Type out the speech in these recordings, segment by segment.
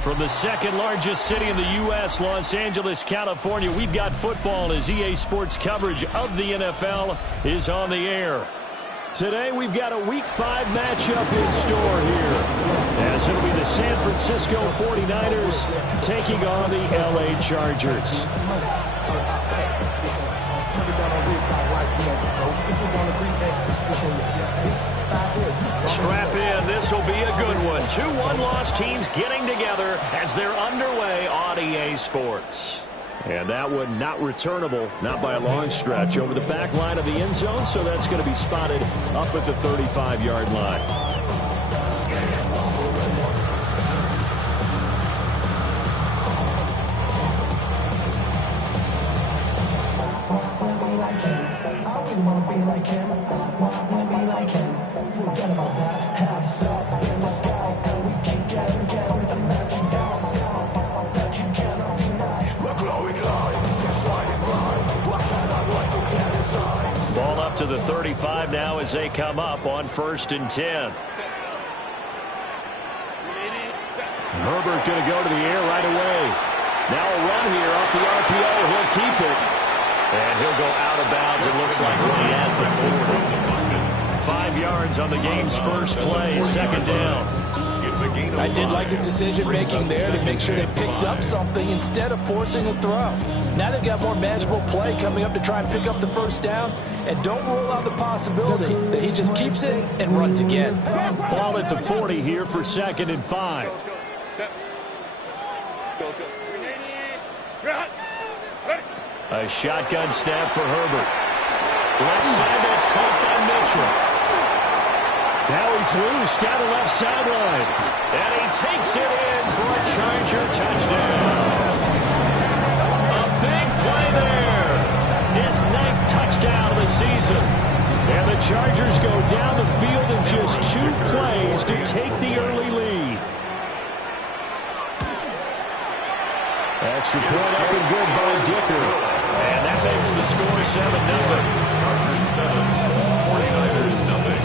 From the second largest city in the U.S., Los Angeles, California, we've got football as EA Sports coverage of the NFL is on the air. Today, we've got a Week 5 matchup in store here, as it'll be the San Francisco 49ers taking on the L.A. Chargers. Strap in, this will be a good one. 2 one-loss teams getting together as they're underway on EA Sports. And that one not returnable, not by a long stretch, over the back line of the end zone, so that's going to be spotted up at the 35-yard line. Ball up to the 35 now as they come up on 1st and 10. Herbert going to go to the air right away. Now a run here off the RPO. He'll keep it. And he'll go out of bounds, it looks like, right at the 40. 5 yards on the game's first play, 2nd down. I did like his decision-making there to make sure they picked up something instead of forcing a throw. Now they've got more manageable play coming up to try and pick up the 1st down. And don't rule out the possibility that he just keeps it and runs again. Ball at the 40 here for 2nd and 5. A shotgun snap for Herbert. Left side, that's caught by Mitchell. Now he's loose down the left sideline. And he takes it in for a Charger touchdown. A big play there. His 9th touchdown of the season. And the Chargers go down the field in just 2 plays to take the early lead. Extra point up and good by Dicker. And that makes the score 7-0. Chargers 7, 49ers nothing.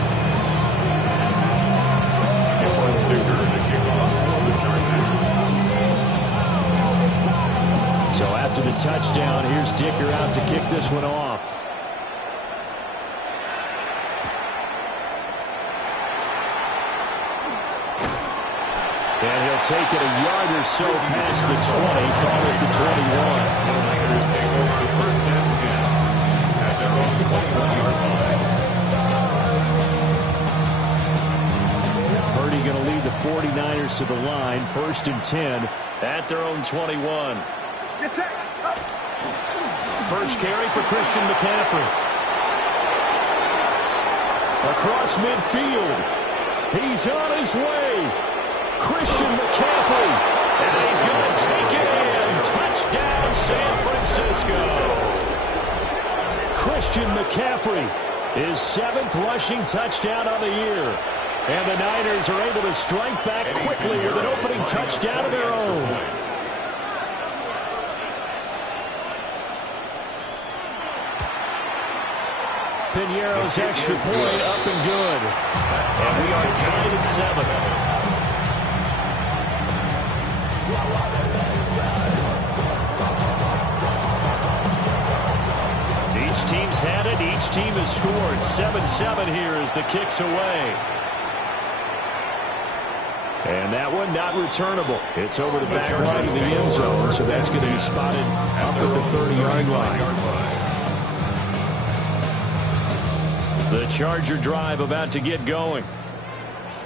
Dicker to kick off for the Chargers. So after the touchdown, here's Dicker out to kick this one off. And he'll take it a yard or so past the 20, call it the 21. The Niners take over 1st and 10 at their own 21-yard line. Purdy going to lead the 49ers to the line, 1st and 10 at their own 21. First carry for Christian McCaffrey. Across midfield. He's on his way. Christian McCaffrey. And he's going to take it in. Touchdown, San Francisco. Christian McCaffrey, his 7th rushing touchdown on the year. And the Niners are able to strike back quickly with an opening touchdown of their own. Piñeiro's extra point up and good. And we are tied at 7. Each team's had it. Each team has scored. 7-7 here as the kick's away. And that one not returnable. It's over the back line of the end zone, so that's going to be spotted up at the 30-yard line. The Charger drive about to get going.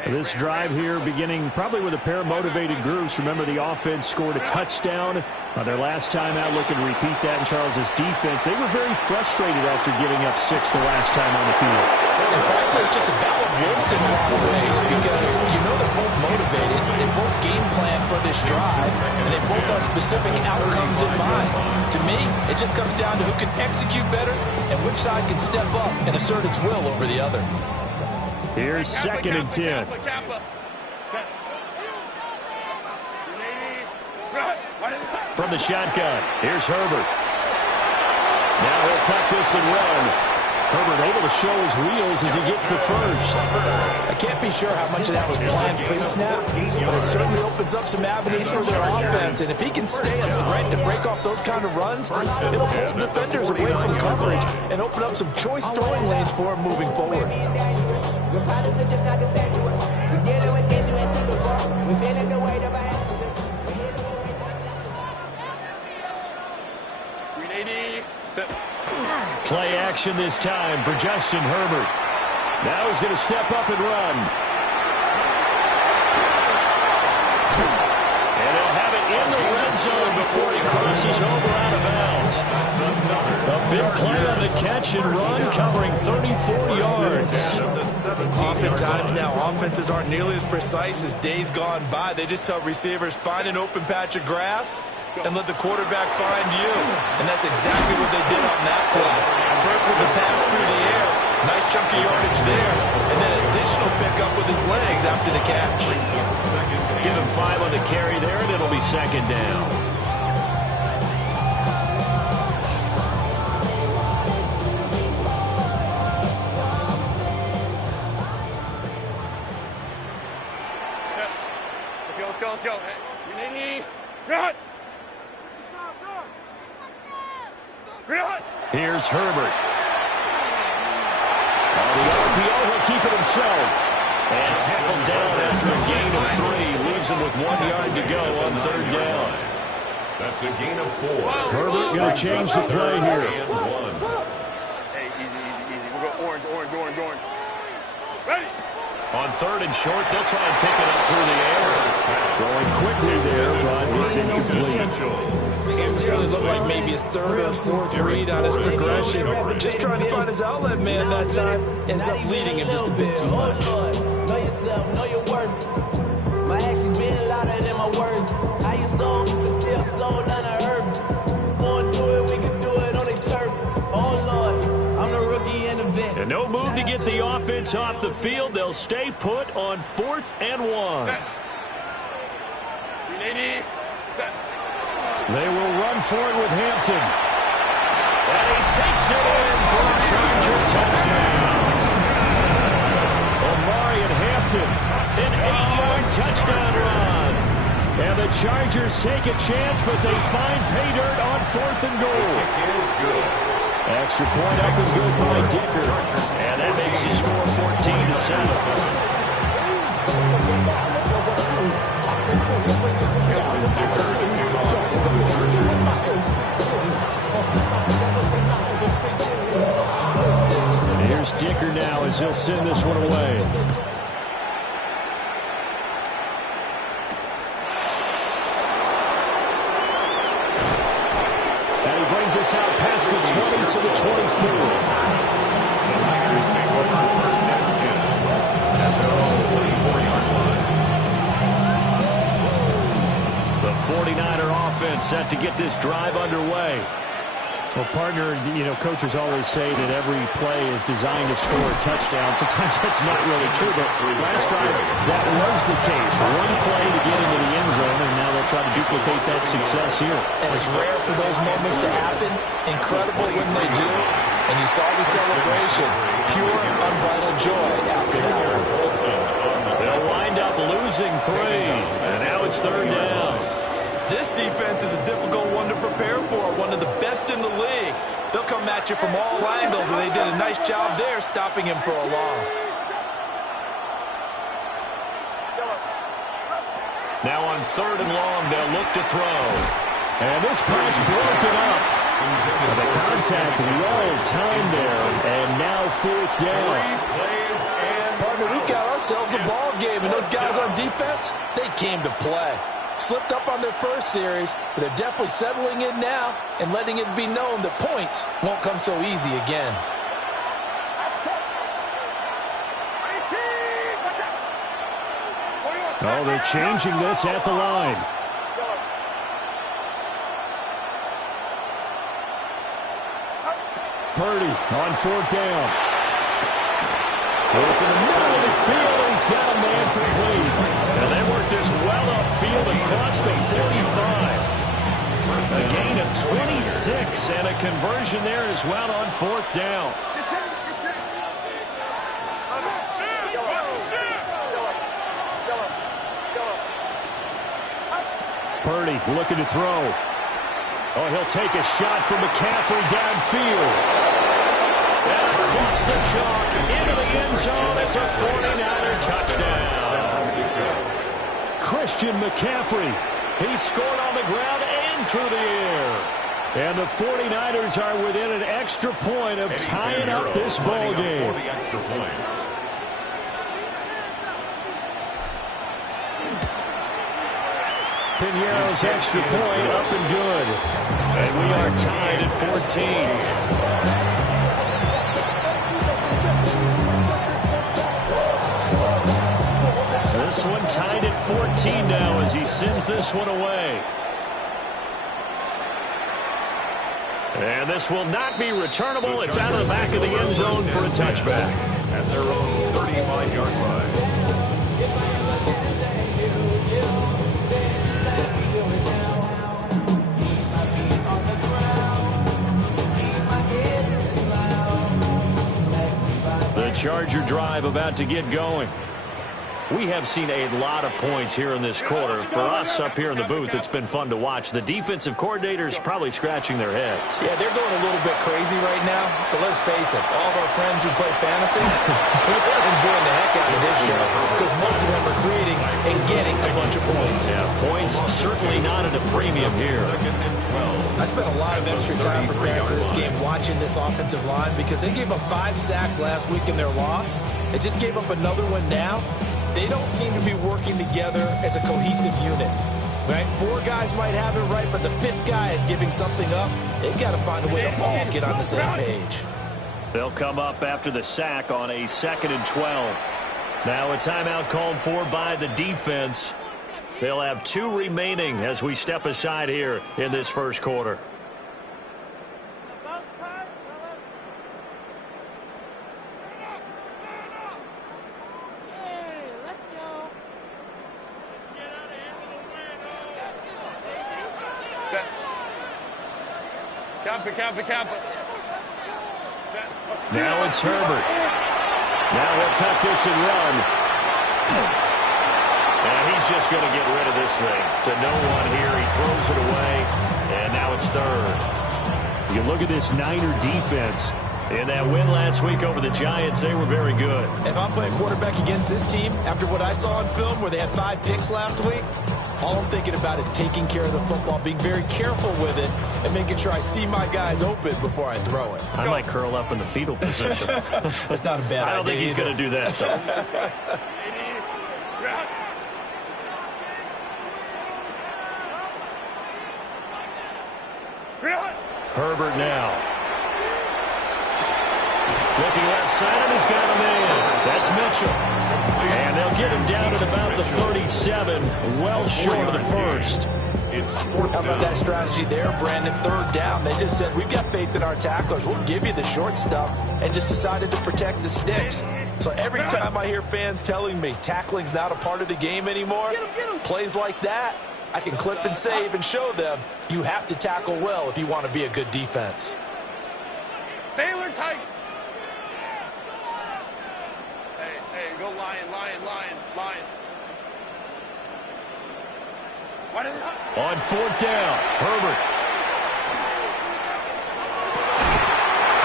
This drive here beginning probably with a pair of motivated groups. Remember, the offense scored a touchdown on their last time out, looking to repeat that in Charles' defense. They were very frustrated after giving up 6 the last time on the field. In fact, there's just a valid words in multiple ways because you know they're both motivated. They both game plan for this drive, and they both have specific outcomes in mind. To me, it just comes down to who can execute better and which side can step up and assert its will over the other. Here's 2nd and 10. From the shotgun, here's Herbert. Now he'll tuck this and run. Herbert able to show his wheels as he gets the first. I can't be sure how much of that was planned pre-snap, but it certainly opens up some avenues for their offense. And if he can stay a threat to break off those kind of runs, it'll pull defenders away from coverage and open up some choice throwing lanes for him moving forward. Play action this time for Justin Herbert. Now he's going to step up and run. And he'll have it in the red zone before he crosses over out of bounds. A big play on the catch and run, covering 34 yards. Oftentimes now, offenses aren't nearly as precise as days gone by. They just help receivers find an open patch of grass and let the quarterback find you. And that's exactly what they did on that play. First with the pass through the air. Nice chunk of yardage there. And then additional pickup with his legs after the catch. Give him 5 on the carry there, and it'll be 2nd down. Let's go. Hey, run! Here's Herbert. On the RPO, he'll keep it himself. And tackled down after a gain of 3. Leaves him with 1 yard to go on 3rd down. That's a gain of 4. Herbert going to change the play here. Hey, easy. We'll go orange. Ready? On 3rd and short, they'll try and pick it up through the air. Going quickly there, but it's incomplete. It certainly looked like maybe his 3rd or 4th read on his progression. Just trying to find his outlet man that time. Ends up leading him just a bit too much. Know yourself, know your worth. My actions being louder than my words. How you sold, but still sold unheard. Wanna do it, we can do it on the turf. Oh Lord, I'm the rookie and the vet. And no move to get the offense off the field. They'll stay put on 4th and 1. They will run for it with Hampton. And he takes it in for a Charger touchdown. Omarion Hampton, an 8-yard touchdown run. And the Chargers take a chance, but they find pay dirt on 4th and goal. Extra point up and good by Dicker. And that makes the score 14-7. Here's Dicker now as he'll send this one away. And he brings us out past the 20 to the 24. The Niners take over 1st and 10 at their own 24-yard line. The 49er offense set to get this drive underway. Well, partner, coaches always say that every play is designed to score a touchdown. Sometimes that's not really true, but last drive, that was the case. One play to get into the end zone, and now they'll try to duplicate that success here. And it's rare for those moments to happen. Incredible when they do. And you saw the celebration. Pure, unbridled joy after that. They'll wind up losing 3, and now it's 3rd down. This defense is a difficult one to prepare for, one of the best in the league. They'll come at you from all angles, and they did a nice job there stopping him for a loss. Now on 3rd and long, they'll look to throw. And this pass broken up. The contact well timed there, and now 4th down. Partner, we've got ourselves a ball game, and those guys on defense, they came to play. Slipped up on their first series, but they're definitely settling in now and letting it be known that points won't come so easy again. Oh, they're changing this at the line. Purdy on 4th down. Look in the middle of the field. He's got a man complete. And they work this well upfield across the 45. A gain of 26 and a conversion there as well on 4th down. Purdy looking to throw. Oh, he'll take a shot from McCaffrey downfield. And across the chalk into the end zone. It's a 49er touchdown. Christian McCaffrey. He scored on the ground and through the air. And the 49ers are within an extra point of tying up this ball game. Pinero's extra point up and good. And we are tied at 14. This one tied at 14 now as he sends this one away. And this will not be returnable. It's out of the back of the end zone for a touchback. At their own 35-yard line. The Charger drive about to get going. We have seen a lot of points here in this quarter. For us up here in the booth, it's been fun to watch. The defensive coordinators probably scratching their heads. Yeah, they're going a little bit crazy right now. But let's face it, all of our friends who play fantasy, they're enjoying the heck out of this show because most of them are creating and getting a bunch of points. Yeah, points certainly not at a premium here. I spent a lot of extra time preparing for this game watching this offensive line because they gave up 5 sacks last week in their loss. They just gave up another one now. They don't seem to be working together as a cohesive unit. Right? 4 guys might have it right, but the 5th guy is giving something up. They've got to find a way to all get on the same page. They'll come up after the sack on a 2nd and 12. Now a timeout called for by the defense. They'll have 2 remaining as we step aside here in this first quarter. Now it's Herbert. Now he'll tuck this and run. And he's just going to get rid of this thing. To no one here. He throws it away. And now it's 3rd. You look at this Niner defense. In that win last week over the Giants, they were very good. If I'm playing quarterback against this team, after what I saw on film where they had 5 picks last week, all I'm thinking about is taking care of the football, being very careful with it, and making sure I see my guys open before I throw it. I might curl up in the fetal position. That's not a bad idea. I don't think he's going to do that, though. Herbert now. Looking left side, and he's got a man. That's Mitchell. And they'll get him down at about the 37, well short of the first. How about that strategy there, Brandon? 3rd down. They just said, we've got faith in our tacklers. We'll give you the short stuff, and just decided to protect the sticks. So every time I hear fans telling me tackling's not a part of the game anymore, plays like that, I can clip and save and show them you have to tackle well if you want to be a good defense. Baylor tight. Hey, go lion. On 4th down, Herbert.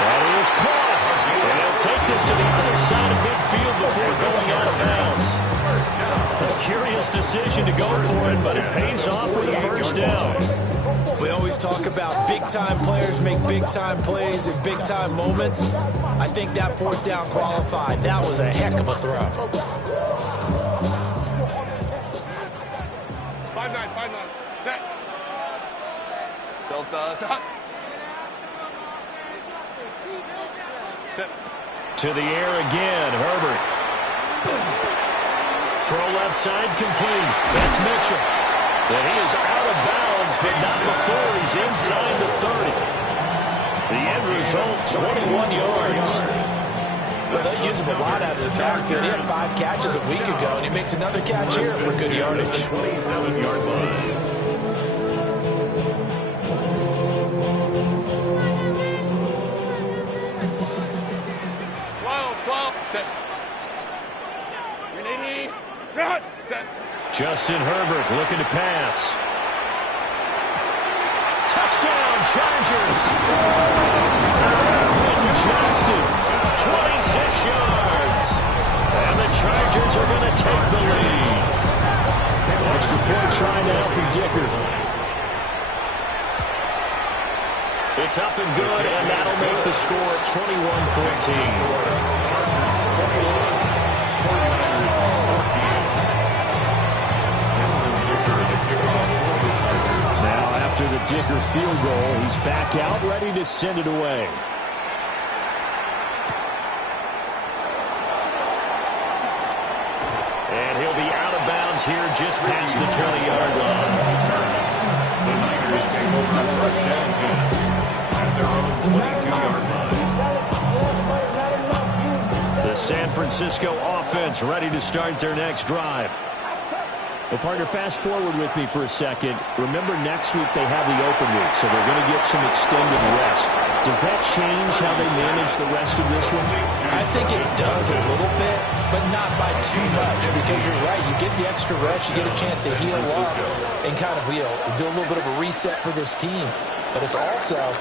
That is caught. And he'll take this to the other side of midfield before going out of bounds. A curious decision to go for it, but it pays off with a first down. We always talk about big-time players make big-time plays in big-time moments. I think that 4th down qualified. That was a heck of a throw. 5-9. Set. Delta. Set. To the air again, Herbert. throw left side complete. That's Mitchell. And he is out of bounds, but not before he's inside the 30. The end result, 21 yards. Well, they use him a lot out of the backfield. He had 5 catches a week ago, and he makes another catch here for good yardage. 27-yard line. 12, 10. Ready, run, set. Justin Herbert looking to pass. Touchdown, Chargers. Quentin Johnston, 26 yards. And the Chargers are going to take the lead. Extra point try now from Dicker. It's up and good, and that'll make the score 21-14. After the Dicker field goal, he's back out, ready to send it away. And he'll be out of bounds here just past the 20-yard line. The Niners take over on first down 10 at their own 22-yard line. The San Francisco offense ready to start their next drive. Well, partner, fast forward with me for a second. Remember, next week they have the open week, so they're going to get some extended rest. Does that change how they manage the rest of this one? I think it does a little bit, but not by too much, because you're right. You get the extra rest, you get a chance to heal up and kind of, do a little bit of a reset for this team. But it's also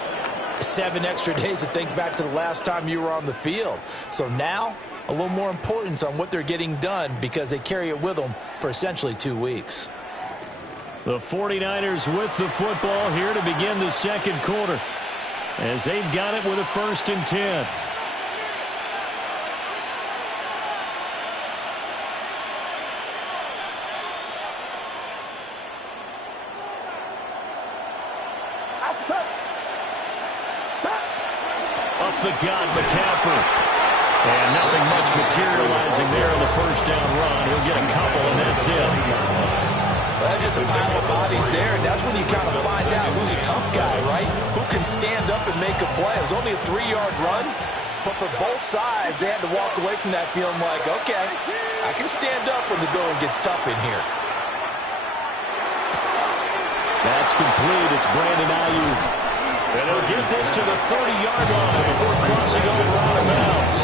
7 extra days to think back to the last time you were on the field. So now, a little more importance on what they're getting done because they carry it with them for essentially 2 weeks. The 49ers with the football here to begin the second quarter as they've got it with a 1st and 10. Up the gut, McCaffrey. And nothing much materializing there on the first down run. He'll get a couple, and that's it. Well, that's just a pile of bodies there, and that's when you kind of find out who's a tough guy, right? Who can stand up and make a play. It was only a 3-yard run, but for both sides, they had to walk away from that feeling like, okay, I can stand up when the going gets tough in here. That's complete. It's Brandon Ayuk. And he'll get this to the 30-yard line before crossing over out of bounds.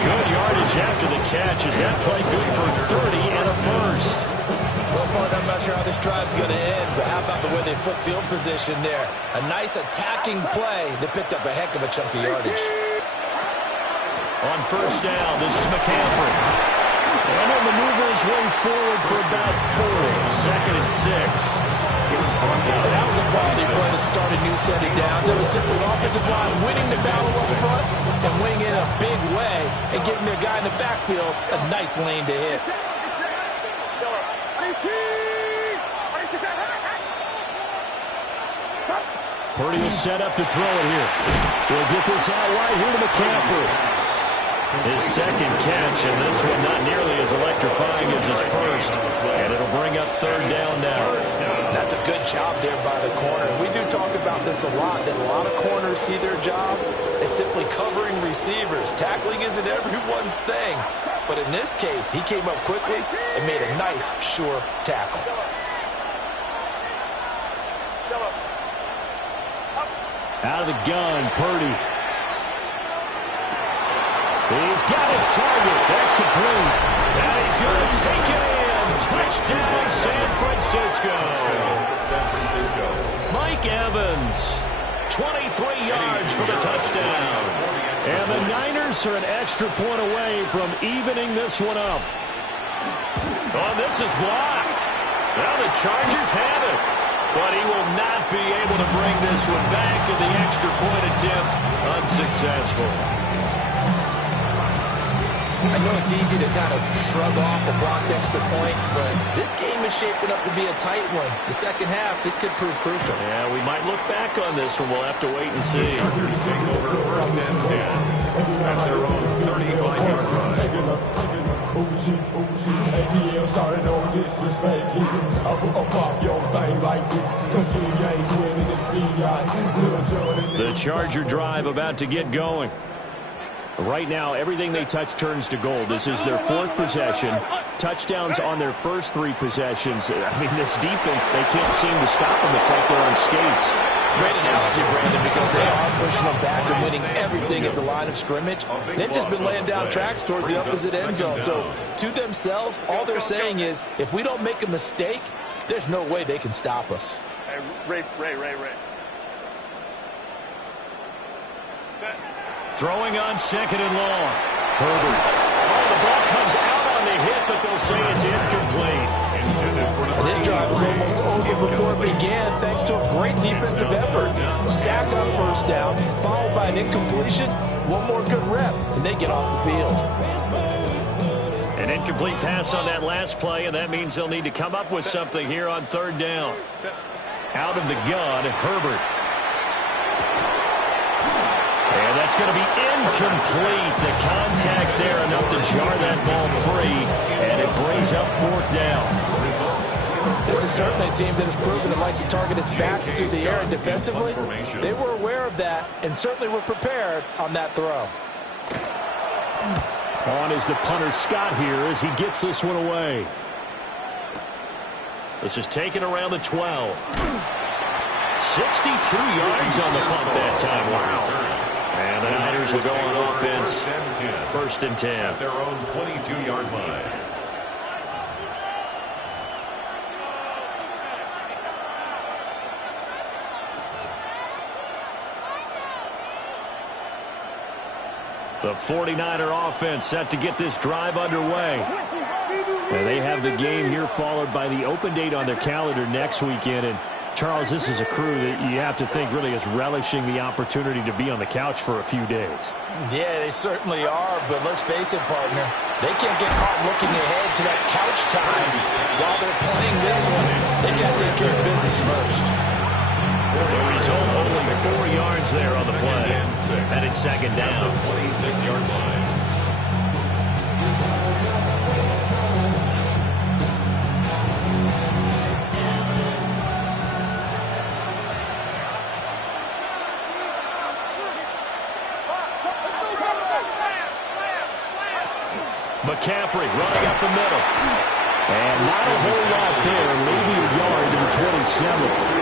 Good yardage after the catch. Is that play good for 30 and a 1st? Well, partner, I'm not sure how this drive's going to end, but how about the way they flip field position there? A nice attacking play that picked up a heck of a chunk of yardage. On first down, this is McCaffrey. And he'll maneuver his way forward for about 4. 2nd and 6. That was a quality play to start a new setting down. That was simply an offensive line winning the battle up front and winning in a big way and giving their guy in the backfield a nice lane to hit. Purdy will set up to throw it here. We'll get this out wide here to McCaffrey. His 2nd catch, and this one not nearly as electrifying as his 1st. And it'll bring up 3rd down now. That's a good job there by the corner. We do talk about this a lot, that a lot of corners see their job as simply covering receivers. Tackling isn't everyone's thing. But in this case, he came up quickly and made a nice, sure tackle. Out of the gun, Purdy. He's got his target. That's complete. And he's going to take it in. Touchdown, San Francisco. Mike Evans, 23 yards for the touchdown. And the Niners are an extra point away from evening this one up. Oh, this is blocked. Now the Chargers have it. But he will not be able to bring this one back, and the extra point attempt unsuccessful. I know it's easy to kind of shrug off a blocked extra point, but this game is shaping up to be a tight one. The second half, this could prove crucial. Yeah, we might look back on this one. We'll have to wait and see. Chargers take over 1st and 10 at their own 35-yard line. bougie. ATL, sorry, no disrespect. I'll pop your thing like this, cause you ain't winning, it's B.I. Lil Jon. The Charger drive about to get going. Right now, everything they touch turns to gold. This is their fourth possession. Touchdowns on their first three possessions. I mean, this defense, they can't seem to stop them. It's like they're on skates. Great analogy, Brandon, because they are pushing them back and winning everything at the line of scrimmage. They've just been laying down tracks towards the opposite end zone. So, to themselves, all they're saying is, if we don't make a mistake, there's no way they can stop us. Ray. Throwing on second and long. Herbert. Oh, the ball comes out on the hit, but they'll say it's incomplete. And this drive was almost over before it began, thanks to a great defensive effort. Sack on first down, followed by an incompletion. One more good rep, and they get off the field. An incomplete pass on that last play, and that means they'll need to come up with something here on third down. Out of the gun, Herbert. And that's going to be incomplete. The contact there enough to jar that ball free, and it brings up fourth down. This is certainly a team that has proven it likes to target its backs through the air, and defensively, they were aware of that and certainly were prepared on that throw. On is the punter Scott here as he gets this one away. This is taken around the 12. 62 yards on the punt that time. Wow. And the Niners will go on offense. First and 10. At their own 22-yard line. The 49er offense set to get this drive underway. And they have the game here followed by the open date on their calendar next weekend. And Charles, this is a crew that you have to think really is relishing the opportunity to be on the couch for a few days. Yeah, they certainly are, but let's face it, partner. They can't get caught looking ahead to that couch time while they're playing this one. They've got to take care of business first. The result, only 4 yards there on the play. And it's second down. 26-yard line. McCaffrey running up the middle. And not a whole lot there. Maybe a yard to the 27.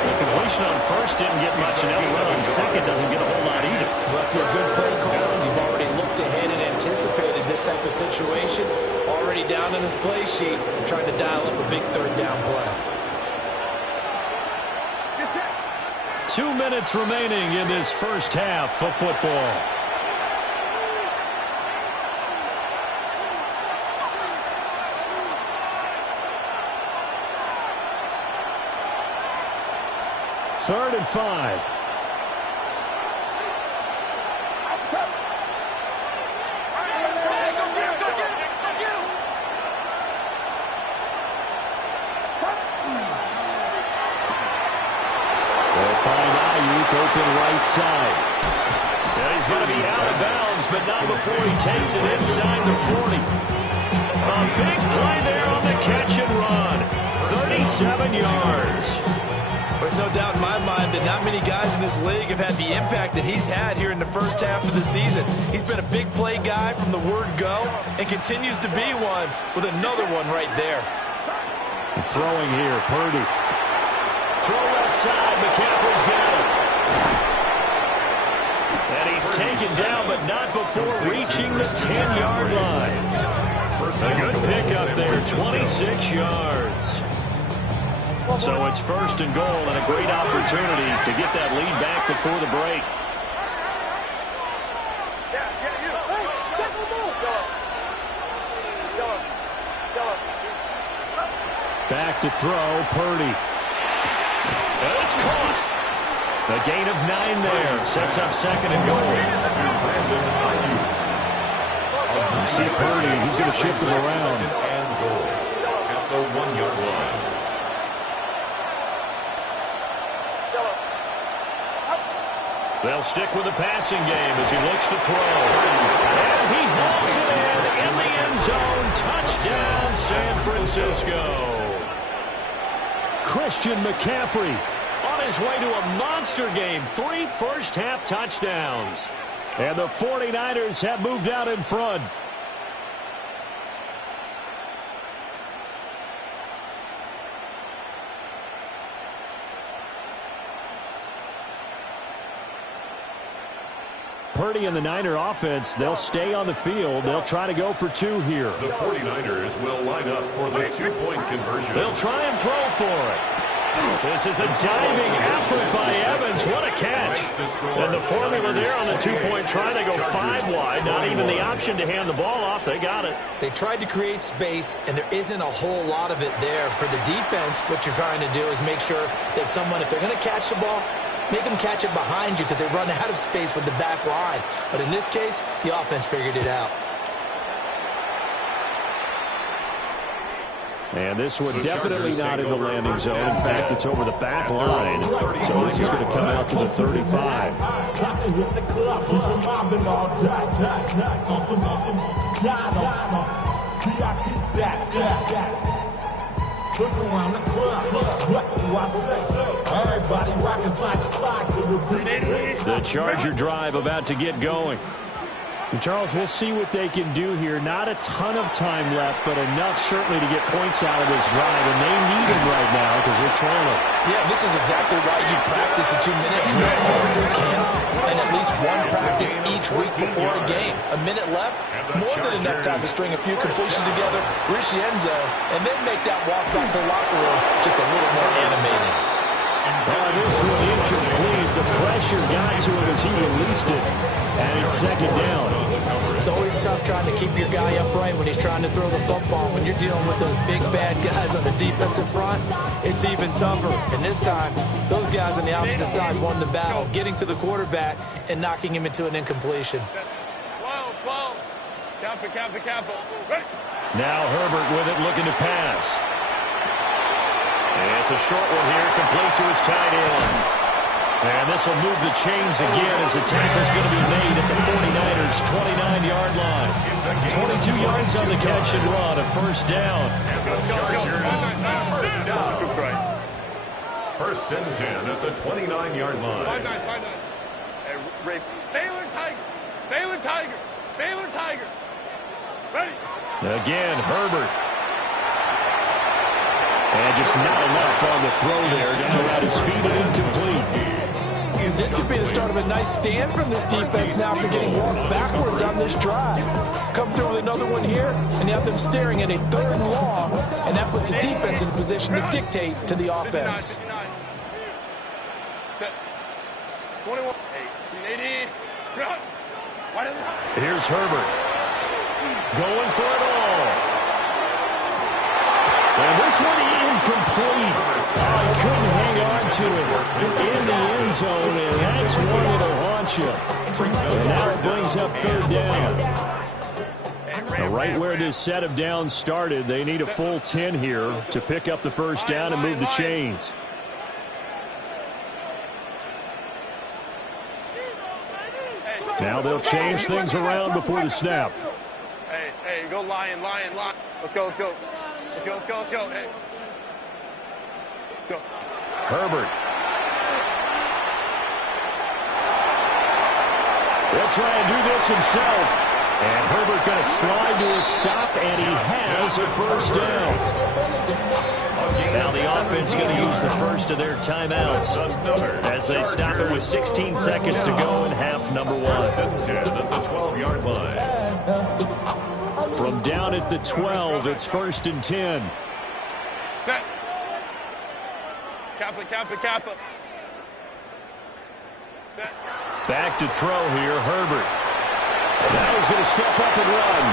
The completion on first didn't get much, and the run on second doesn't get a whole lot either. Well, if you're a good play caller, you've already looked ahead and anticipated this type of situation. Already down in his play sheet, trying to dial up a big third down play. 2 minutes remaining in this first half of football. Third and 5. They'll find Ayuk open right side. And he's going to be out of bounds, but not before he takes it inside the 40. A big play there on the catch and run. 37 yards. There's no doubt in my mind that not many guys in this league have had the impact that he's had here in the first half of the season. He's been a big play guy from the word go and continues to be one with another one right there. And throwing here, Purdy. Throw left side, McCaffrey's got it. And he's taken down, but not before reaching the 10-yard line. A good pickup there, 26 yards. So it's first and goal and a great opportunity to get that lead back before the break. Back to throw, Purdy. And it's caught. A gain of 9 there. Sets up second and goal. You see Purdy, he's going to shift him around. And goal at the 1-yard line. They'll stick with the passing game as he looks to throw. And He hauls it in the end zone. Touchdown, San Francisco. Christian McCaffrey on his way to a monster game. 3 first-half touchdowns. And the 49ers have moved out in front. Purdy and the Niner offense, they'll stay on the field. They'll try to go for 2 here. The 49ers will line up for the 2-point conversion. They'll try and throw for it. This is a diving effort by Evans. What a catch. And the formula there on the 2-point try to go 5 wide. Not even the option to hand the ball off. They got it. They tried to create space, and there isn't a whole lot of it there. For the defense, what you're trying to do is make sure that someone, if they're going to catch the ball, make them catch it behind you because they run out of space with the back line. But in this case, the offense figured it out. And this one definitely not in the landing zone. In fact, it's over the back line. So this is going to come out to the 35. Look around the club, what do I say? Everybody rocking side to side to the beat. The Charger drive about to get going. And Charles, we'll see what they can do here. Not a ton of time left, but enough certainly to get points out of this drive, and they need them right now because they're trailing. Yeah, this is exactly why you practice a 2-minute drill all through camp, and at least one practice each week before a game. A minute left, more than enough time to string a few completions together, reach the end zone, and then make that walk back to the locker room just a little more animated. This one incomplete. The pressure got to him as he released it, and it's second down. It's always tough trying to keep your guy upright when he's trying to throw the football. When you're dealing with those big, bad guys on the defensive front, it's even tougher. And this time, those guys on the opposite side won the battle, getting to the quarterback and knocking him into an incompletion. 12. Kappa. Ready? Now Herbert with it, looking to pass. And it's a short one here, complete to his tight end. And this will move the chains again as the tackle's going to be made at the 49ers' 29-yard line. 22 yards on the catch and run, a first down. First down. First and 10 at the 29-yard line. 5-9. Hey, Ray. Baylor Tiger. Ready? Again, Herbert. And just not enough on the throw there. Down around his feet and incomplete. This could be the start of a nice stand from this defense now after getting walked backwards on this drive. Come through with another one here, and you have them staring at a 3rd and long, and that puts the defense in a position to dictate to the offense. 21. 80. Here's Herbert. Going for it all. And this one incomplete. He couldn't hang on to it in the end zone, and that's one that'll haunt you. And now it brings up 3rd down. Now, right where this set of downs started, they need a full 10 here to pick up the first down and move the chains. Now they'll change things around before the snap. Hey, go Lion. Let's go. Hey. Go. Herbert. They'll try and do this himself. And Herbert going to slide to his stop, and he has a first down. Now the offense going to use the first of their timeouts as they stop it with 16 seconds to go in half number 1. At the 12-yard line. From down at the 12, it's 1st and 10. Set. Kappa. Set. Back to throw here, Herbert. Now he's going to step up and run.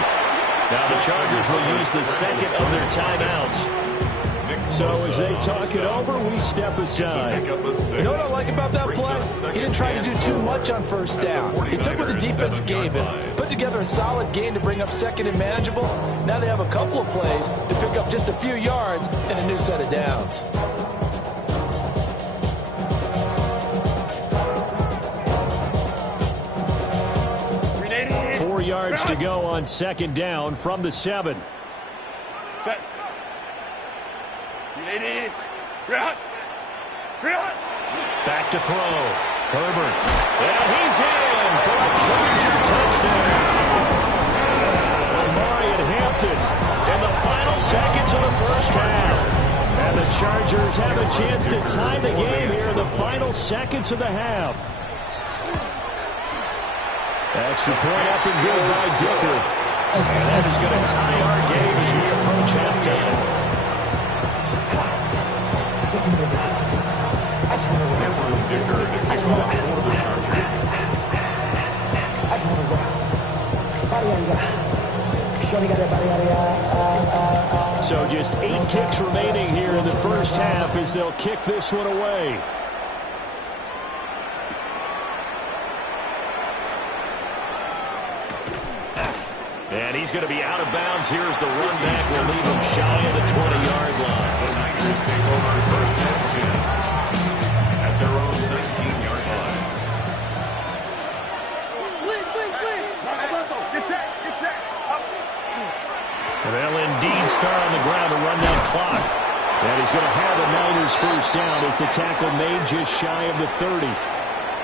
Now the Chargers will use the second of their timeouts. So as they talk it over, we step aside. You know what I like about that play? He didn't try to do too much on first down. He took what the defense gave him, put together a solid game to bring up second and manageable. Now they have a couple of plays to pick up just a few yards and a new set of downs. seconds to go on second down from the 7. Set. 380. Back to throw. Herbert. And he's in for a Charger touchdown. Omari at Hampton in the final seconds of the first half. And the Chargers have a chance to tie the game here in the final seconds of the half. Extra point up and good by Dicker. And that is going to tie our game as we approach halftime. Cameron Dicker to kick off for the Chargers. So just 8 ticks remaining here in the first half as they'll kick this one away. And he's going to be out of bounds. Here's the run back. Will leave him shy of the 20-yard line. The Niners take over first and 10 at their own 19-yard line. They'll indeed start on the ground to run that clock. And he's going to have the Niners first down as the tackle made just shy of the 30.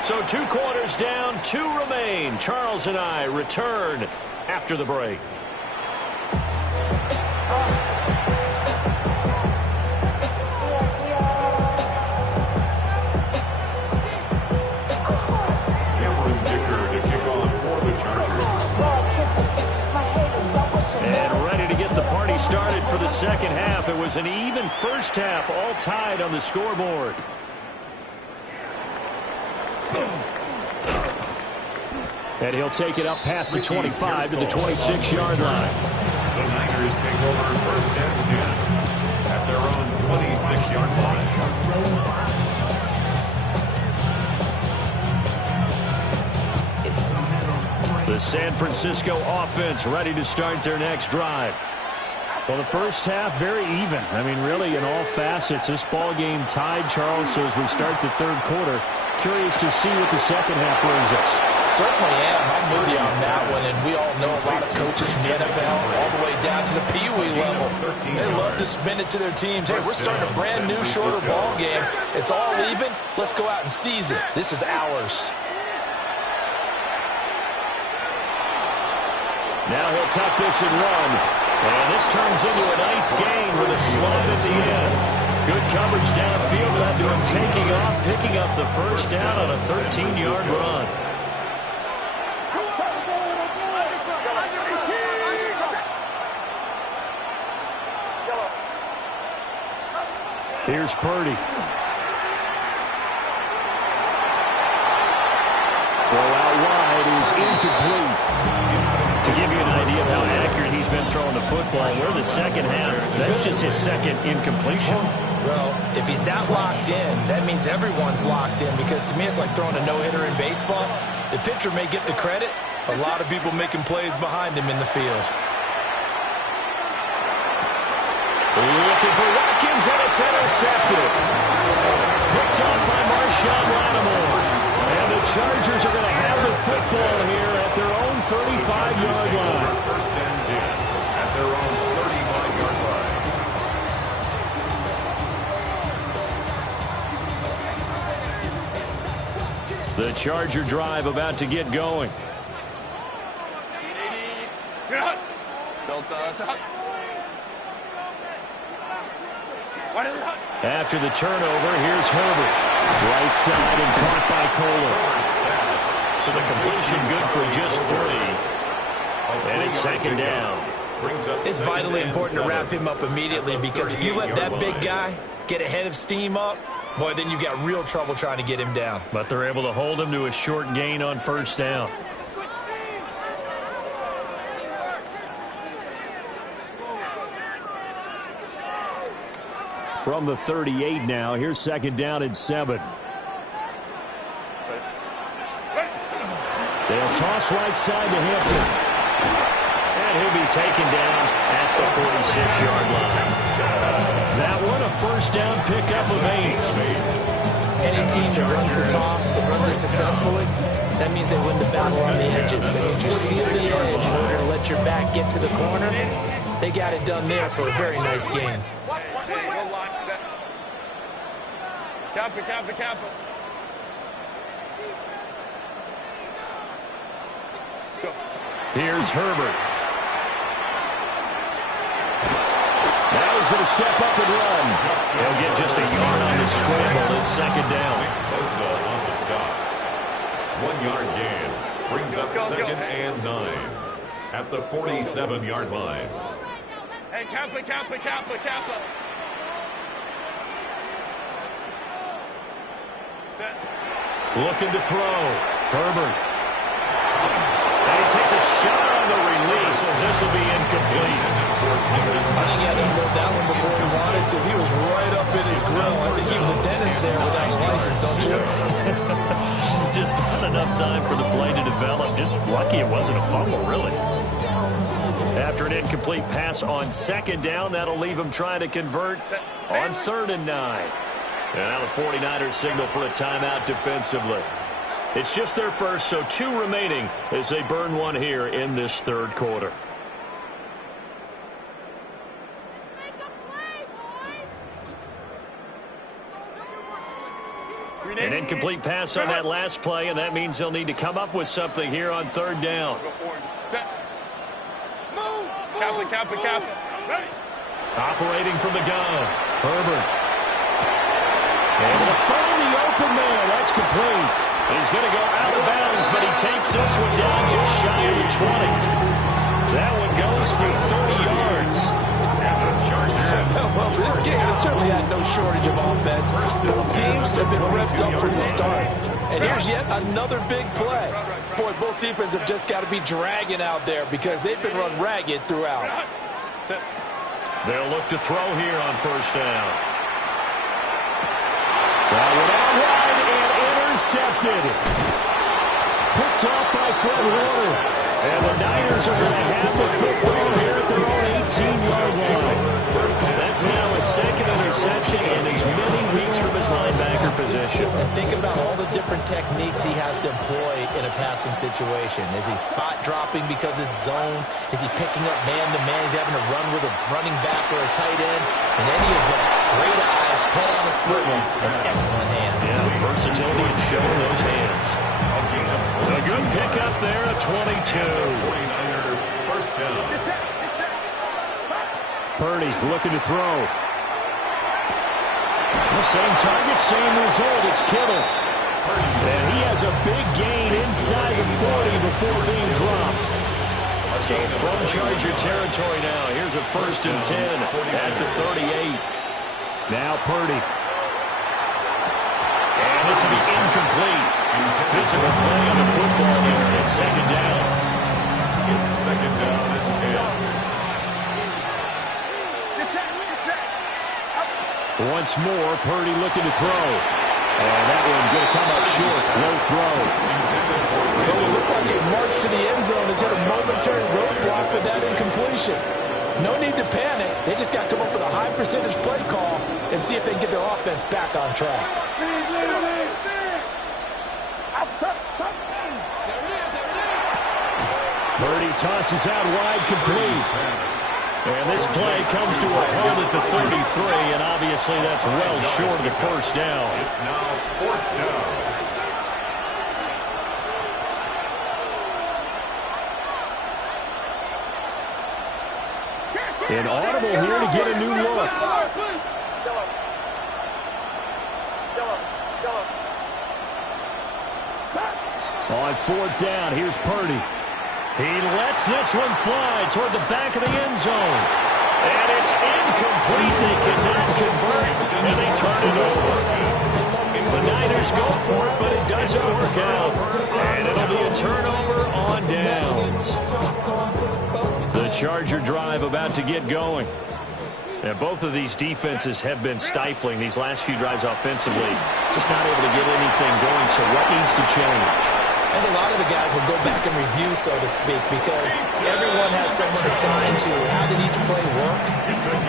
So 2 quarters down, 2 remain. Charles and I return after the break. Cameron Dicker to kick off for the Chargers. And ready to get the party started for the second half. It was an even first half, all tied on the scoreboard. And he'll take it up past the 25 to the 26-yard line. The Niners take over first and 10 at their own 26-yard line. The San Francisco offense ready to start their next drive. Well, the first half, very even. I mean, really, in all facets, this ball game tied, Charles. So as we start the third quarter, curious to see what the second half brings us. Certainly am. I'm with you on that one. And we all know a lot of coaches from the NFL all the way down to the Pee Wee level. They love to spin it to their teams. Hey, we're starting a brand new, shorter ball game. It's all even. Let's go out and seize it. This is ours. Now he'll tuck this and run. And this turns into a nice gain with a slide at the end. Good coverage downfield led to him taking off, picking up the first down on a 13-yard run. Here's Purdy. Throw out wide is incomplete. To give you an idea of how accurate he's been throwing the football, we're in the second half. That's just his second incompletion. Well, if he's that locked in, that means everyone's locked in, because to me it's like throwing a no-hitter in baseball. The pitcher may get the credit, but a lot of people making plays behind him in the field. Looking for Watkins, and it's intercepted. Picked up by Marshawn Lattimore. And the Chargers are going to have the football here at their own 35-yard line. First and 10 at their own 35-yard line. The Charger drive about to get going. After the turnover, here's Herbert. Right side and caught by Kohler. So the completion good for just 3. And it's second down. It's vitally important to wrap him up immediately, because if you let that big guy get ahead of steam up, boy, then you've got real trouble trying to get him down. But they're able to hold him to a short gain on first down. From the 38 now, here's second down and 7. They'll toss right side to Hampton. And he'll be taken down at the 46-yard line. That one, a first down pickup of 8. Any team that runs the toss, that runs it successfully, that means they win the battle on the edges. That means you seal the edge in order to let your back get to the corner. They got it done there for a very nice game. Kappa. Here's Herbert. Now he's going to step up and run. He'll get just a yard on the scramble in second down. Bosa on the stop. 1 yard gain. Brings up second and 9 at the 47-yard line. Hey, Kappa. Looking to throw. Herbert. And he takes a shot on the release as this will be incomplete. I think he had to unload that one before he wanted to. He was right up in his grill. I think he was a dentist there without a license, don't you? Just not enough time for the play to develop. Just lucky it wasn't a fumble, really. After an incomplete pass on second down, that'll leave him trying to convert on 3rd and 9. And now the 49ers signal for a timeout defensively. It's just their first, so 2 remaining as they burn one here in this third quarter. An incomplete pass on that last play, and that means they'll need to come up with something here on 3rd down. Kappa. Operating from the gun, Herbert. Able to find the open man. That's complete. He's going to go out of bounds, but he takes this one down just shy of the 20. That one goes for 30 yards. Well, this game has certainly had no shortage of offense. Both teams have been revved up from the start. And here's yet another big play. Boy, both defenses have just got to be dragging out there because they've been run ragged throughout. They'll look to throw here on 1st down. That one out wide and intercepted. Picked off by Fred Warner. And the Niners are going to have the football here at their own 18-yard line. That's now his 2nd interception in as many weeks from his linebacker position. And think about all the different techniques he has to employ in a passing situation. Is he spot dropping because it's zone? Is he picking up man-to-man? Is he having to run with a running back or a tight end? In any event, great eyes, head on a swivel, and excellent hands. Yeah, versatility and showing those hands. A good pickup there at 22. 49er first down. Purdy looking to throw. The same target, same result. It's Kittle. And he has a big gain inside the 40 before being dropped. So from Charger territory now, here's a 1st and 10 at the 38. Now Purdy. And this will be incomplete. Physical play on the football here at 2nd down. It's 2nd down and 10. Once more, Purdy looking to throw. And that one going to come up short. Low throw. It will look like it marched to the end zone. Has hit a momentary roadblock with that incompletion. No need to panic. They just got to come up with a high percentage play call and see if they can get their offense back on track. Purdy tosses out wide, complete. And this play comes to a halt at the 33, and obviously that's well short of the 1st down. It's now 4th down. An audible here to get a new look. On 4th down, here's Purdy. He lets this one fly toward the back of the end zone. And it's incomplete. They cannot convert, and they turn it over. The Niners go for it, but it doesn't work out. And it'll be a turnover on downs. The Charger drive about to get going. And both of these defenses have been stifling these last few drives offensively. Just not able to get anything going, so what needs to change? I think a lot of the guys will go back and review, so to speak, because everyone has someone assigned to how did each play work.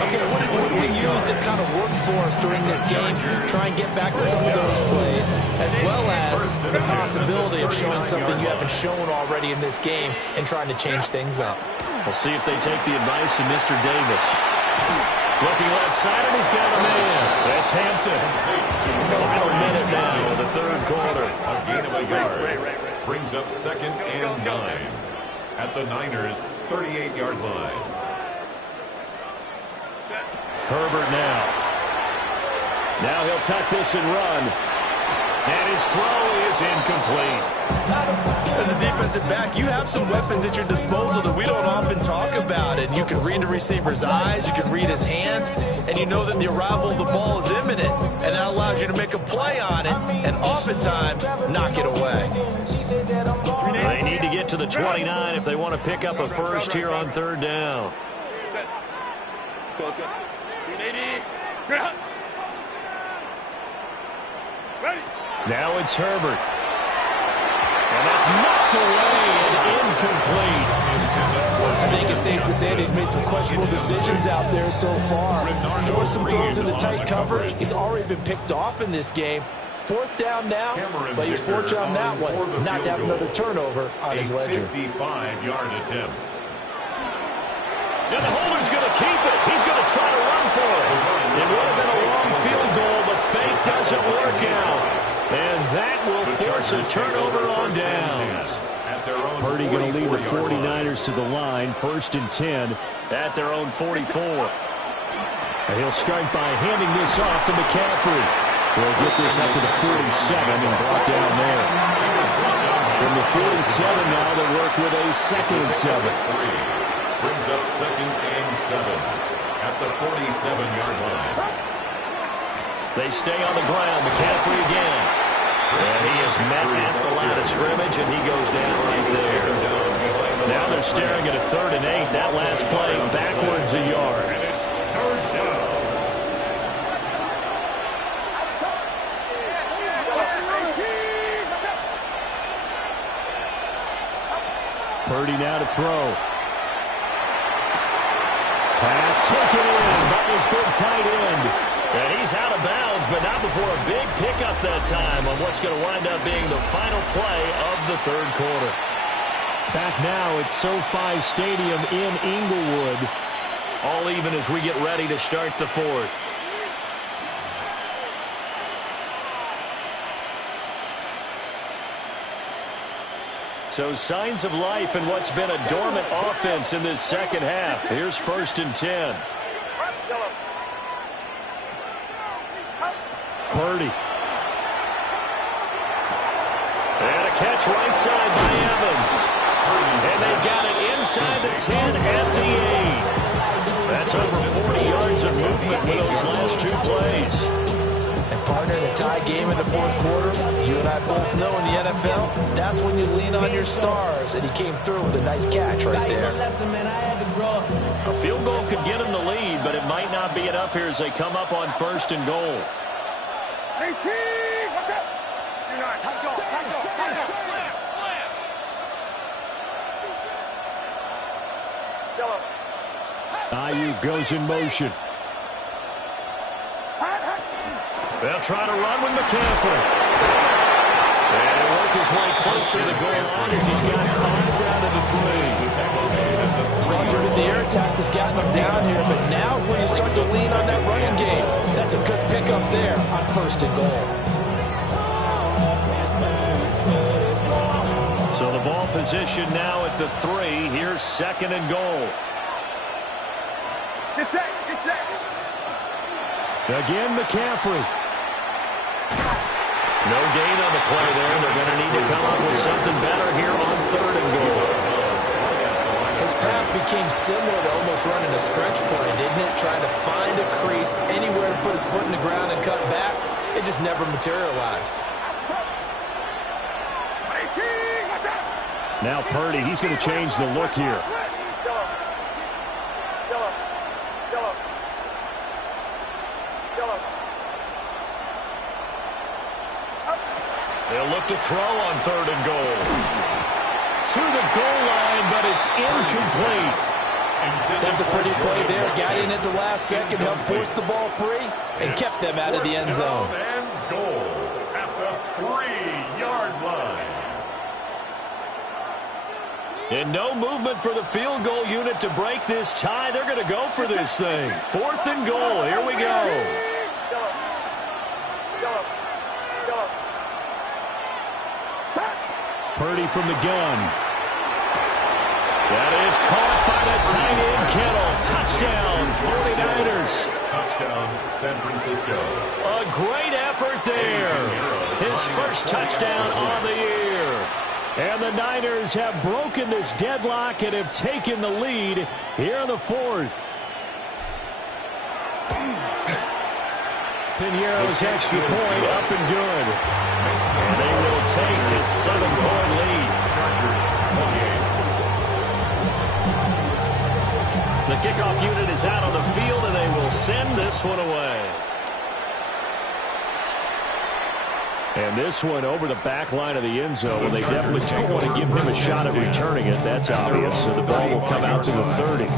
Okay, what did we use that kind of worked for us during this game? Try and get back to some of those plays. plays, as well as the possibility of showing something you haven't shown already in this game and trying to change things up. We'll see if they take the advice of Mr. Davis. Looking left side, and he's got a man. That's Hampton. Final minute now of the third quarter. A gain of a yard brings up 2nd and 9 at the Niners' 38-yard line. Herbert now. Now he'll tuck this and run. And his throw is incomplete. As a defensive back, you have some weapons at your disposal that we don't often talk about. And you can read the receiver's eyes, you can read his hands, and you know that the arrival of the ball is imminent. And that allows you to make a play on it and oftentimes knock it away. They need to get to the 29 if they want to pick up a first here on third down. Now it's Herbert. And that's knocked away and incomplete. I think it's safe to say that he's made some questionable decisions out there so far. Forced some throws into tight coverage. He's already been picked off in this game. 4th down now, but he's fortunate on that one not to have another turnover on his ledger. 55-yard attempt. And the holder's going to keep it. He's going to try to run for it. It would have been a long field goal, but fake doesn't work out. And that will force a turnover on downs. Purdy going to lead the 49ers to the line, 1st and 10 at their own 44. And he'll start by handing this off to McCaffrey. He'll get this up to the 47 and brought down there. From the 47 now, they work with a 2nd and 7. Brings up 2nd and 7 at the 47-yard line. They stay on the ground. McCaffrey again. And he is met at the line of scrimmage, and he goes down right there. Now they're staring at a 3rd and 8. That last play backwards a yard. Purdy now to throw. Pass taken in. Butler's big tight end. And he's out of bounds, but not before a big pickup that time on what's going to wind up being the final play of the third quarter. Back now at SoFi Stadium in Inglewood. All even as we get ready to start the 4th. So signs of life in what's been a dormant offense in this second half. Here's 1st and 10. Purdy. And a catch right side by Evans. And they've got it inside the 10 at the 8. That's over 40 yards of movement with those last 2 plays. And partner, in a tie game in the 4th quarter, you and I both know in the NFL, that's when you lean on your stars. And he came through with a nice catch right there. A field goal could get him the lead, but it might not be enough here as they come up on 1st and goal. Ayuk goes in motion. They'll try to run with McCaffrey. And he'll work his way closer to the goal line as he's got 5 down to the 3. Roger, the air attack has gotten him down here, but now is when you start to lean on that running game. That's a good pickup there on 1st and goal. So the ball position now at the 3. Here's 2nd and goal. Get set, get set. Again, McCaffrey. No gain on the play there. They're going to need to come up with something better here on 3rd and goal. His path became similar to almost running a stretch play, didn't it? Trying to find a crease, anywhere to put his foot in the ground and cut back. It just never materialized. Now Purdy, he's going to change the look here. They'll look to throw on 3rd and goal. To the goal line, but it's incomplete. That's a pretty play there. Got in at the last second, helped force the ball free, and kept them out of the end zone. And goal at the And no movement for the field goal unit to break this tie. They're going to go for this thing. 4th and goal. Here we go. Purdy from the gun. That is caught by the tight end, Kittle. Touchdown, 49ers. Touchdown, San Francisco. A great effort there. His first touchdown on the year. And the Niners have broken this deadlock and have taken the lead here in the 4th. Piñeiro's extra point up and good. And they will take a 7-point lead. Chargers, 28. The kickoff unit is out on the field, and they will send this one away. And this one over the back line of the end zone. They definitely don't want to give him a shot at returning it. That's obvious. So the ball will come out to the 30.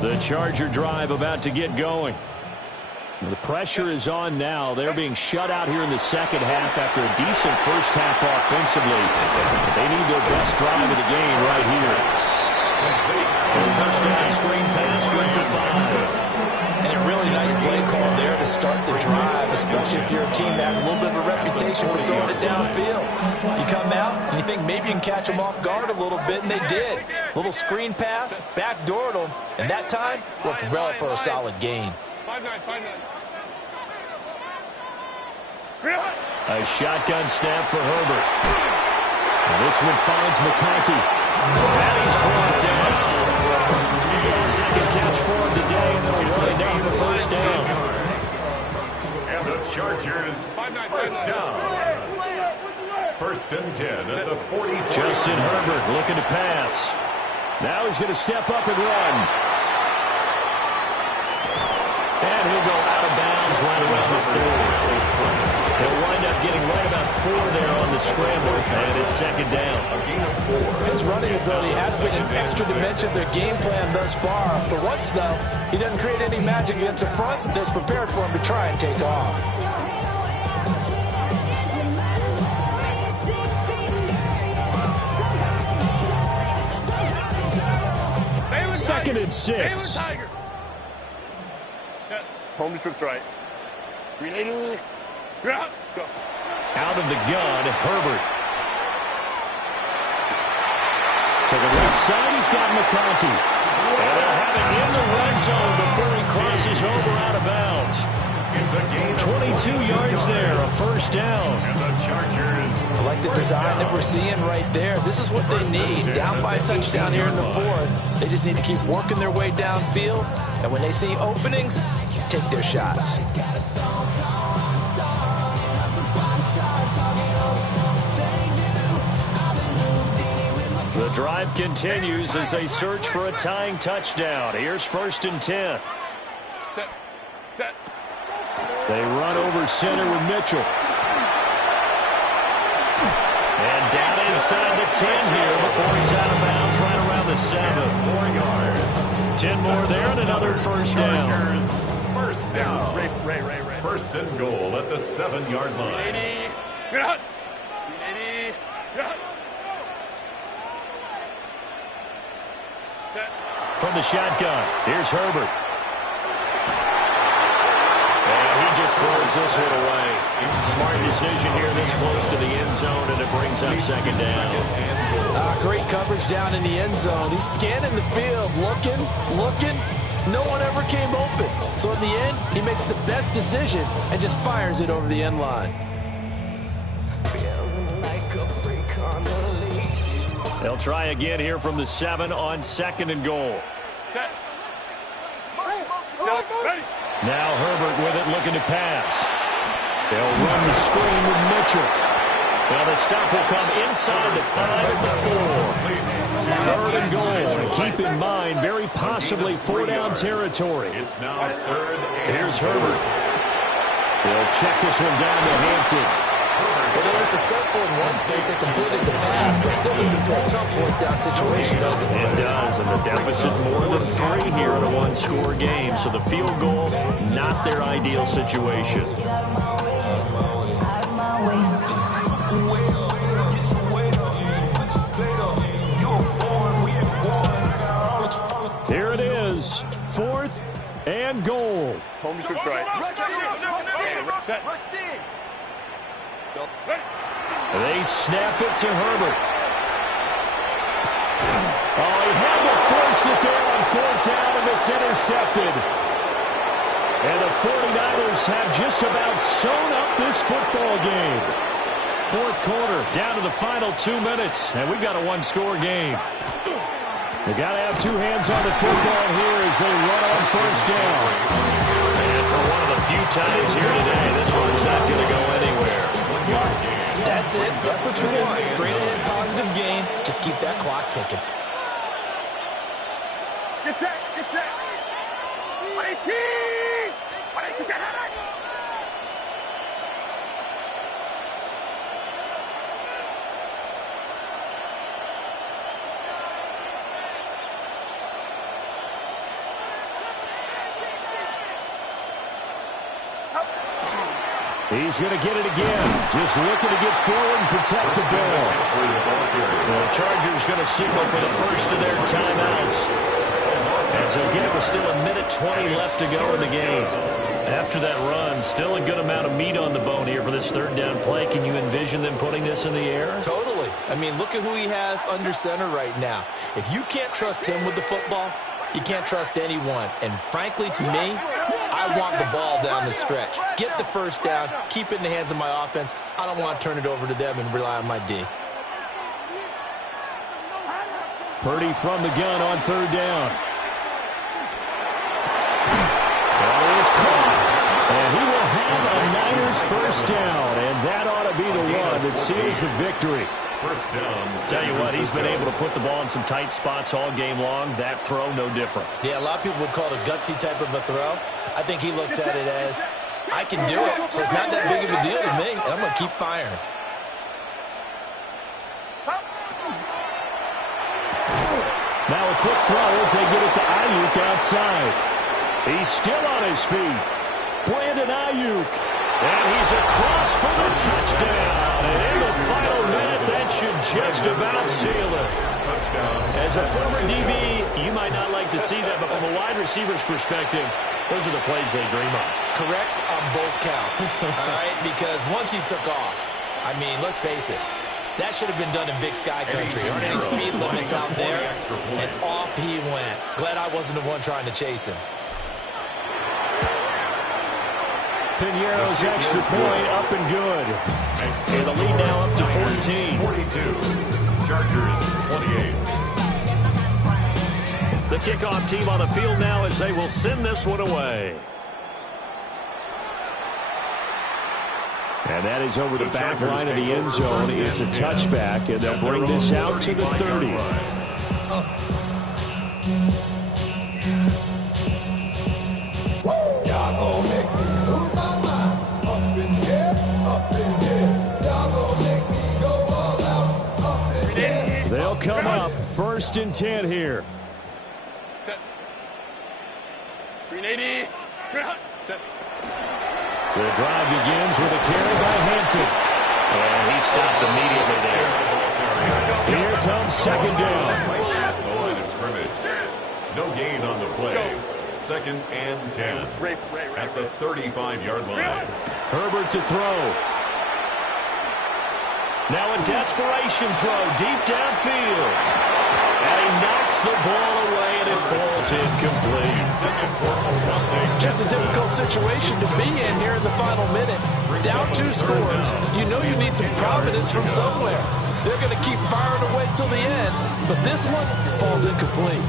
The Charger drive about to get going. The pressure is on now. They're being shut out here in the second half after a decent first half offensively. They need their best drive of the game right here. First down, screen pass, good for 5. And a really nice play call there to start the drive, especially if you're a team that has a little bit of a reputation for throwing it downfield. You come out and you think maybe you can catch them off guard a little bit, and they did. Little screen pass, backdoored them, and that time worked well for a solid gain. 5-9. A shotgun snap for Herbert. And this one finds McConkey. And he's brought down. Second catch for him today, and they'll run it down the first down. And the Chargers, first down. 1st and 10 at the 40. Justin Herbert looking to pass. Now he's going to step up and run. And he'll go out of bounds right around the 40. He'll wind up getting right about 4 there on the scramble, and it's second down. His running ability has been an extra dimension of their game plan thus far. For once, though, he doesn't create any magic against the front that's prepared for him to try and take off. Second and 6. Home to troops right. Relating. Go. Out of the gun, Herbert. To the left side, he's got McConkey. And they'll have it in the red zone before he crosses over out of bounds. 22 yards there, a first down. And the Chargers. I like the design that we're seeing right there. This is what they need. Down by a touchdown here in the 4th. They just need to keep working their way downfield. And when they see openings, take their shots. The drive continues as they search for a tying touchdown. Here's 1st and 10. Set. They run over center with Mitchell. And down inside the 10 here before he's out of bounds right around the 7. 4 yards. 10 more there and another first down. Chargers, first down. Ray. 1st and goal at the 7-yard line. 80. From the shotgun, here's Herbert. And he just throws this one away. Smart decision here this close to the end zone, and it brings up second down. Great coverage down in the end zone. He's scanning the field, looking. No one ever came open. So in the end, he makes the best decision and just fires it over the end line. They'll try again here from the 7 on 2nd and goal. Set. Ready. Now Herbert with it, looking to pass. They'll run the screen with Mitchell. Now the stop will come inside the 5 at the 4. 3rd and goal. And keep in mind, very possibly 4-down territory. It's now 3rd and Here's Herbert. They'll check this one down to Hampton. Well, they were successful in one sense. They completed the pass, but still leads them to a tough fourth down situation, doesn't it? It does, and the deficit more than 3 here in a one-score game. So the field goal, not their ideal situation. Here it is, 4th and goal. Home to right. They snap it to Herbert. Oh, he had to force it there on 4th down, and it's intercepted. And the 49ers have just about sewn up this football game. 4th quarter, down to the final 2 minutes, and we've got a one-score game. They got to have 2 hands on the football here as they run on 1st down. And for one of the few times here today, this one's not going to go anywhere. That's it. That's what you want. Straight ahead positive gain. Just keep that clock ticking. Get set. Get set. 118. 118. He's going to get it again. Just looking to get forward and protect the ball. The Chargers going to signal for the first of their timeouts. As they'll get it with still 1:20 left to go in the game. After that run, still a good amount of meat on the bone here for this 3rd down play. Can you envision them putting this in the air? Totally. I mean, look at who he has under center right now. If you can't trust him with the football, you can't trust anyone. And frankly, to me, I want the ball down the stretch. Get the 1st down, keep it in the hands of my offense. I don't want to turn it over to them and rely on my D. Purdy from the gun on 3rd down. That is caught. And he will have a Niners 1st down. And that ought to be the one that seals the victory. 1st down. Tell you what, he's been able to put the ball in some tight spots all game long. That throw, no different. Yeah, a lot of people would call it a gutsy type of a throw. I think he looks at it as, I can do it, so it's not that big of a deal to me, and I'm going to keep firing. Now a quick throw as they get it to Ayuk outside. He's still on his feet. Brandon Ayuk. And he's across for the touchdown. And in the final minute, that should just about seal it. As a former DB, you might not like to see that, but from a wide receiver's perspective, those are the plays they dream of. Correct on both counts, all right? Because once he took off, I mean, let's face it, that should have been done in Big Sky Country. There aren't any speed limits out there, and off he went. Glad I wasn't the one trying to chase him. Pinheiro's extra point up and good. And the lead now up to 14. 42. Chargers 28. The kickoff team on the field now as they will send this one away. And that is over the back line of the end zone. It's a touchback, and they'll bring this out to the 30. Y'all gon' make me lose my mind. Up in here, up in here. Y'all gon' make me go all out. Up in here. They'll come up 1st and 10 here. 380. The drive begins with a carry by Hampton. And he stopped immediately there. Here comes 2nd down. The line of scrimmage. No gain on the play. 2nd and 10. At the 35-yard line. Herbert to throw. Now a desperation throw deep downfield. And he knocks the ball away, and it falls incomplete. Just a difficult situation to be in here in the final minute. Down 2 scores. You know you need some providence from somewhere. They're going to keep firing away till the end, but this one falls incomplete.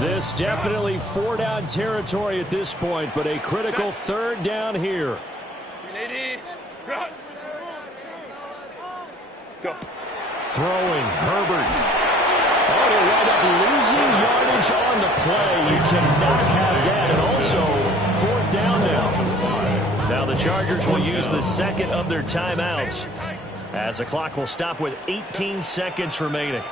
This definitely 4-down territory at this point, but a critical 3rd down here. 380. Go. Throwing, Herbert. Oh, he'll wind up losing yardage on the play. You cannot have that. And also, 4th down now. Now the Chargers will use the second of their timeouts as the clock will stop with 18 seconds remaining.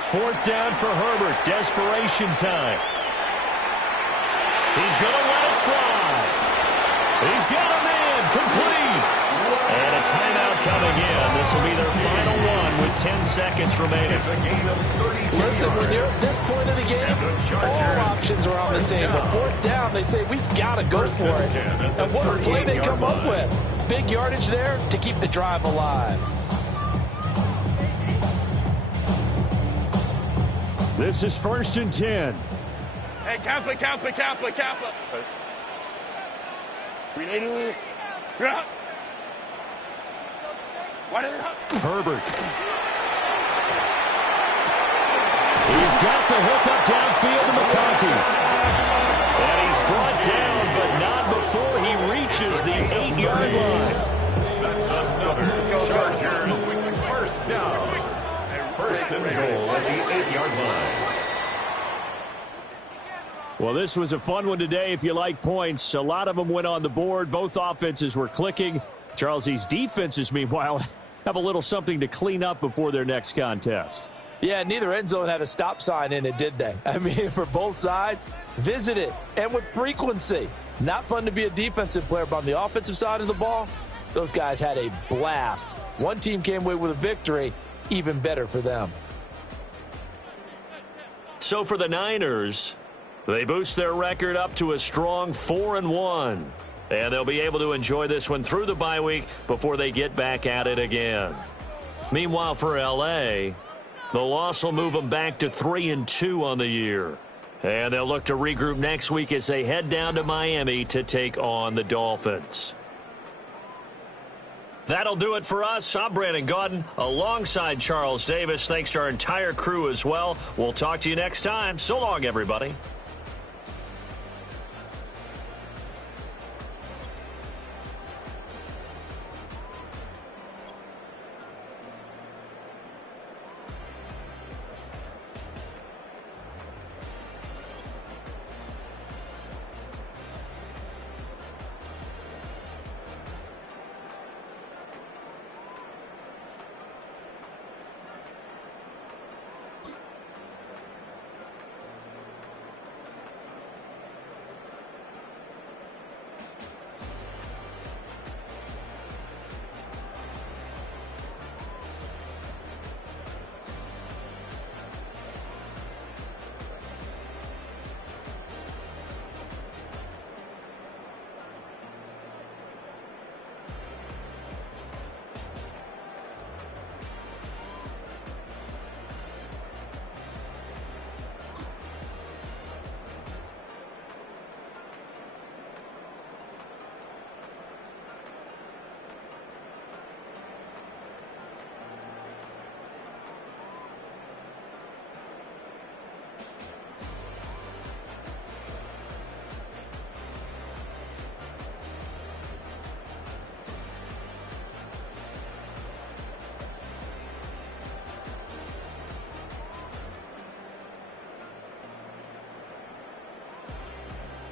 Fourth down for Herbert. Desperation time. He's going to let it fly. He's got a man. Complete. And a timeout coming in. This will be their final one with 10 seconds remaining. Listen, when you're at this point of the game, all options are on the table. 4th down, they say, we've got to go for it. And what a play they come up with. Big yardage there to keep the drive alive. This is 1st and 10. Hey, Kappa. Herbert. He's got the hook up downfield to McConkey. And he's brought down, but not before he reaches the 8-yard line. That's another Chargers first down. First and goal at the 8-yard line. Well, this was a fun one today if you like points. A lot of them went on the board. Both offenses were clicking. Charles, these defenses, meanwhile, have a little something to clean up before their next contest. Yeah, neither end zone had a stop sign in it, did they? I mean, for both sides, visit it, and with frequency. Not fun to be a defensive player, but on the offensive side of the ball, those guys had a blast. One team came away with a victory, even better for them. So for the Niners, they boost their record up to a strong 4-1. And they'll be able to enjoy this one through the bye week before they get back at it again. Meanwhile, for L.A., the loss will move them back to 3-2 on the year. And they'll look to regroup next week as they head down to Miami to take on the Dolphins. That'll do it for us. I'm Brandon Gaudin alongside Charles Davis. Thanks to our entire crew as well. We'll talk to you next time. So long, everybody.